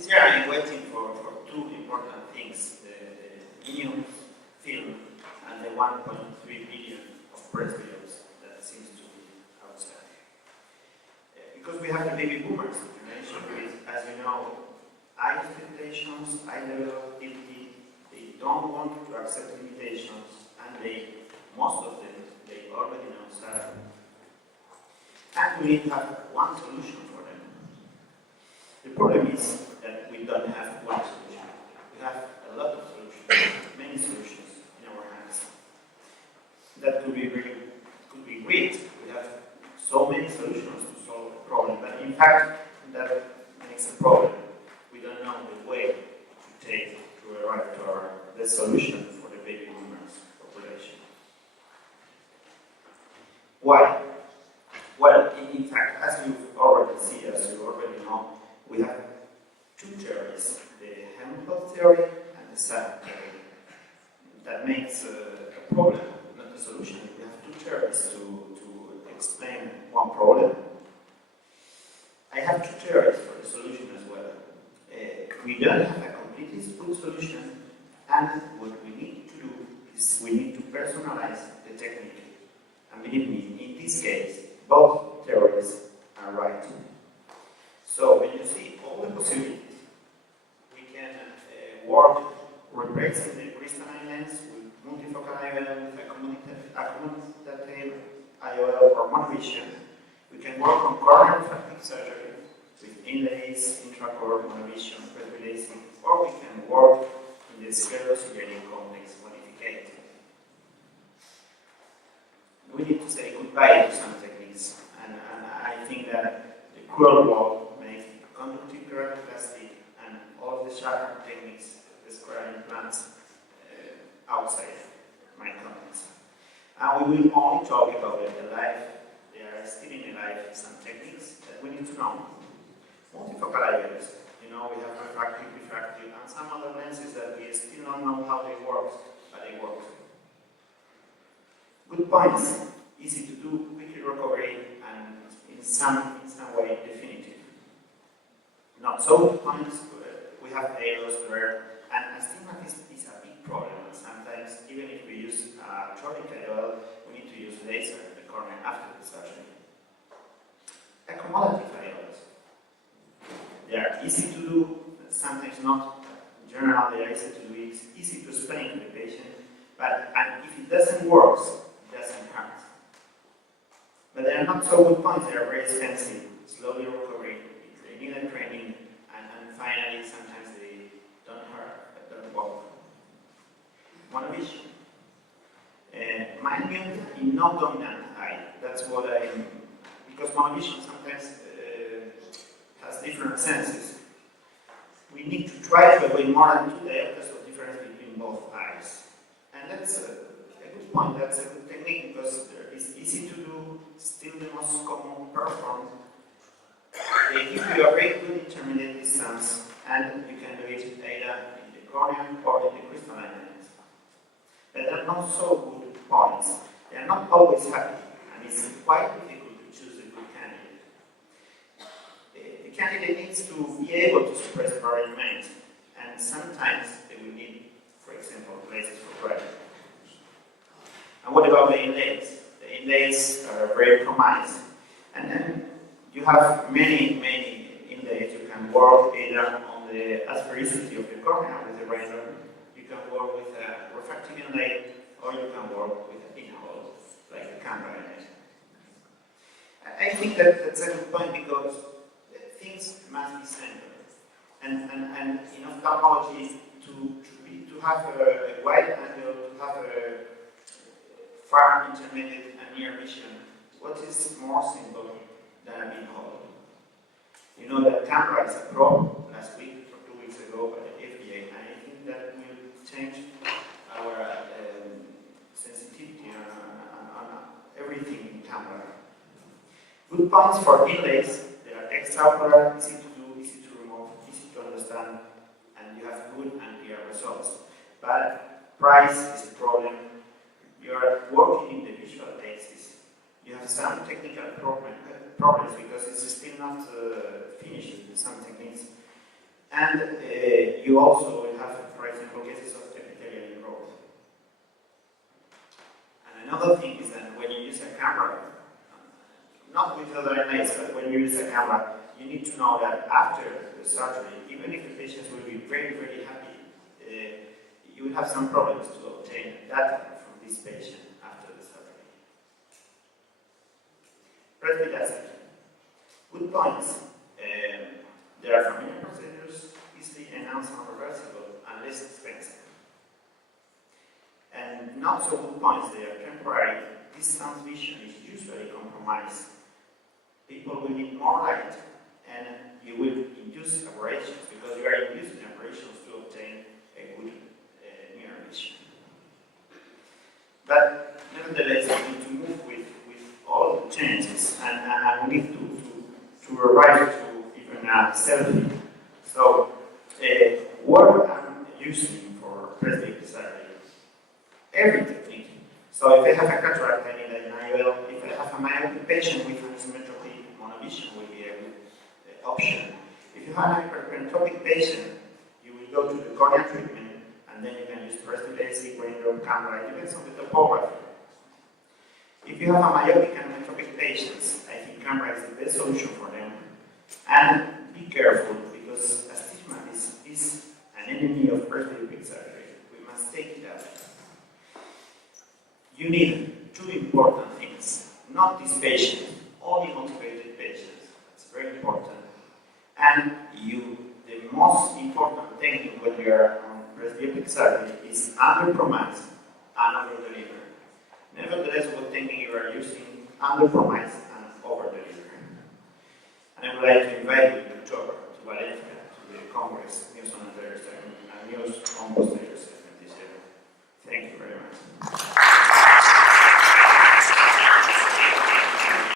This year I'm waiting for two important things, the Minions film and the 1.3 billion of presbyopes that seems to be outside. Because we have the baby boomers generation with, as you know, eye expectations, eye level of activity. They don't want to accept limitations, and most of them, they already know that. And we need to have one solution for them. The problem is that we don't have one solution. We have a lot of solutions, many solutions in our hands. That could be great. We have so many solutions to solve a problem, but in fact, that makes a problem. We don't know the way to take to arrive to the solution for the baby boomers population. Why? Well, in fact, as you already see, as you already know, we have two theories, the Helmholtz theory and the Salvador theory. That makes a problem, not a solution. We have two theories to explain one problem. I have two theories for the solution as well. We don't have a completely good solution, and what we need to do is we need to personalize the technique. And believe me, in this case, both theories are right. So when you see all the possibilities, we can work replacing the crystalline lens with multifocal IOL, with a commutative IOL or monovision. We can work on corneal refractive surgery with inlays, intraocular monovision, presbyopia, or we can work in the sclerosing complex modification. We need to say goodbye to some techniques, and I think that the cruel wall makes conductive keratoplasty and all the sharp techniques, the square implants, outside my comments. And we will only talk about it alive. They are still in alive some techniques that we need to know. Multifocal IOLs, you know, we have refractive, and some other lenses that we still don't know how they work, but they work. Good points, easy to do, quick recovery, and in some way definitive. Not so good points, we have halos there, and astigmatism is a big problem. Sometimes, even if we use toric IOL, we need to use laser in the cornea after the surgery. Accommodative IOLs. They are easy to do, sometimes not. In general, they are easy to do, it's easy to explain to the patient, and if it doesn't work, it doesn't hurt. But they are not so good points, they are very expensive, slowly recovering, they need a training, and finally, sometimes they don't hurt, but don't work. Monovision. Mind me in non-dominant eye, that's what because monovision sometimes has different senses. We need to try to avoid more than 2 diopters of difference between both eyes. And that's a good point, that's a good technique because it's easy to do, still the most common performed. They give you a very good intermediate distance, and you can do it either in the cornea or in the crystalline lens. But they are not so good points. They are not always happy, and it's quite difficult to choose a good candidate. The candidate needs to be able to suppress environment, and sometimes they will need, for example, places for gravity. And what about the inlays? The inlays are very promising. And then you have many inlays. You can work either on the asphericity of the cornea with the razor, you can work with a refractive inlay, or you can work with a pinhole, like the camera inlay. I think that's a good point because things must be centered. And in ophthalmology, to have a wide angle, to have a far, intermediate, and near vision, what is more simple than a pinhole? You know that camera is a problem last week or 2 weeks ago by the FDA, and I think that will change our sensitivity on everything in camera. Good points for inlays. They are extraocular, easy to do, easy to remove, easy to understand, and you have good and clear results. But price is a problem. You are working in the visual basis. You have some technical problems because it's still not finished with some techniques. And you also will have, for example, cases of epithelial growth. And another thing is that when you use a camera, not with other MAs, but when you use a camera, you need to know that after the surgery, even if the patients will be very, very happy, you will have some problems to obtain data from this patient after the surgery. Presbyopia. Good points. There are familiar procedures, easily announced and reversible, and less expensive. And not so good points, they are temporary. Distance vision is usually compromised. People will need more light, and you will induce aberrations because you are inducing aberrations to obtain a good near vision. But nevertheless, we need to move with all the changes, and we need to arrive to even a selfie. So, what I'm using for presbyopia surgery, every technique. So if I have a cataract, I need an IOL. If I have a myopic patient with anisotropy, monovision will be a good option. If you have an hyperpentropic patient, you will go to the cornea treatment, and then you can use presbyopia, grain camera, it depends on the topography. If you have a myopic and metropic patients, I think camera is the best solution for them. And be careful, because astigmatism is an enemy of presbyopia surgery. We must take it out. You need two important things. Not these patients, only motivated patients. That's very important. And the most important thing when you are on presbyopic surgery is under-promise and over-deliver. Nevertheless, good thing you are using under-promise and over-deliver. And I would like to invite you to talk to Valencia, to the Congress, News on Thursday, and News on Thursday.